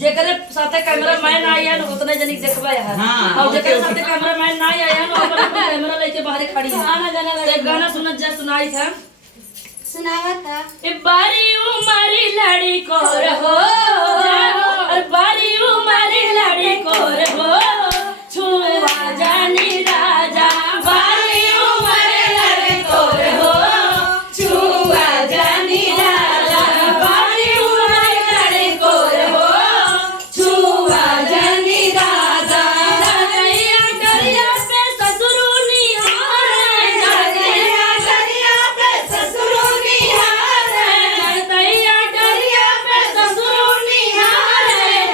जेकरे साथे कैमरामैन आया न उतने जनी देखबा यार। हाँ, और जेकरे ओके, साथे कैमरामैन ना आया न ओकरे कैमरा लेके बाहर खड़ी है। गाना गाना एक लगा गाना सुनत जा सुनाई था। सुनावा था। ए बारी उमरी लड़ी को रहो और बारी उमरी लड़ी को रहो छुआ जानी राजा बारी उमरी लड़ी को रहो छुआ जानी राजा बारी उमरी लड़ी को रहो छुआ जानी राजा नैया करिया पे ससुरु निहार नैया करिया पे ससुरु निहार चढ़तैया करिया पे ससुरु निहार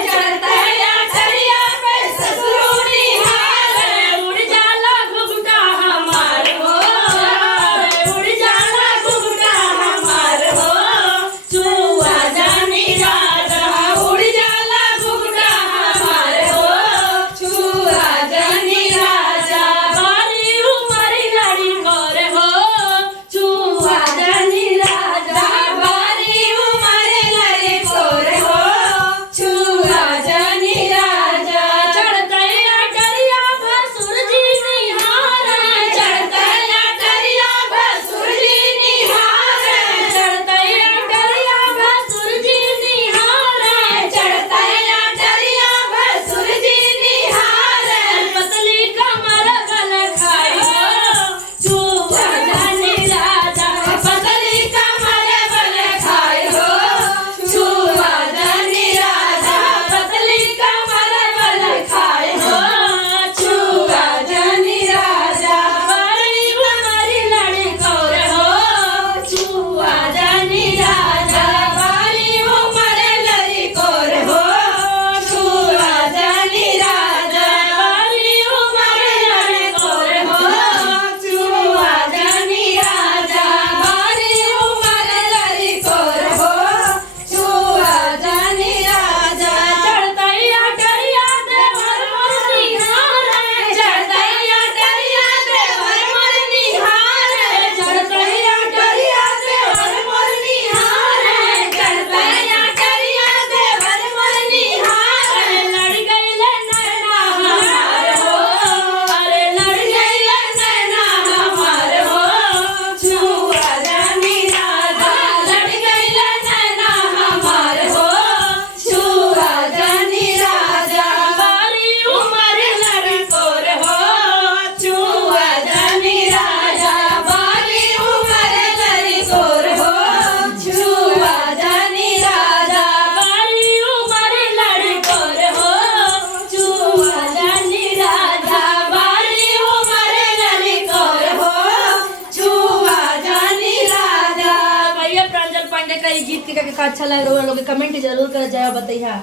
चढ़तैया करिया पे ससुरु निहार उड़ जाला घुघटा हमार हो उड़ जाला घुघटा हमार हो छुआ जानी राजा उड़ जाला घुघटा हमार हो छुआ जानी राजा बारी उमरी लड़ी कर हो छुआ जानी राजा बारी उमरी लड़ी कर हो छुआ जानी राजा चढ़तैया करिया भसुर जी निहार चढ़तैया करिया भसुर जी निहार चढ़तैया करिया भसुर जी निहार चढ़तैया करिया भसुर जी निहार पतली कमर गल खाई हो छुआ जानी राजा पतली कमर गल खाई हो छुआ जानी राजा पतली कमर गल खाई हो छुआ जानी राजा बारी उमरी लड़ी कौर हो छुआ जानी राजा बारी उमरी लड़ी कौर हो छुआ जानी राजा बारी उमरी लड़ी कौर हो छुआ जानी राजा बारी उमरी लड़ी कौर हो छुआ जानी राजा चढ़तैया करिया देवर मोर निहार चढ़तैया करिया देवर मोर निहार चढ़तैया करिया देवर मोर निहार चढ़तैया करिया देवर मोर निहार लड़ गइले नैना हमार हो अरे लड़ गइले नैना हमार हो छुआ जानी राजा लड़ गइले नैना हमार हो छुआ जानी राजा बारी उमर लड़ी कोर हो छुआ जानी राजा बारी उमर लड़ी कोर हो छुआ जानी राजा बारी उमर लड़ी कोर हो छुआ जानी राजा बारी उमर लड़ी कोर हो छुआ जानी राजा। भैया प्रांजल पांडे का ये गीत के अच्छा लग रहा है लोग कमेंट जरूर कर जाए बताइए।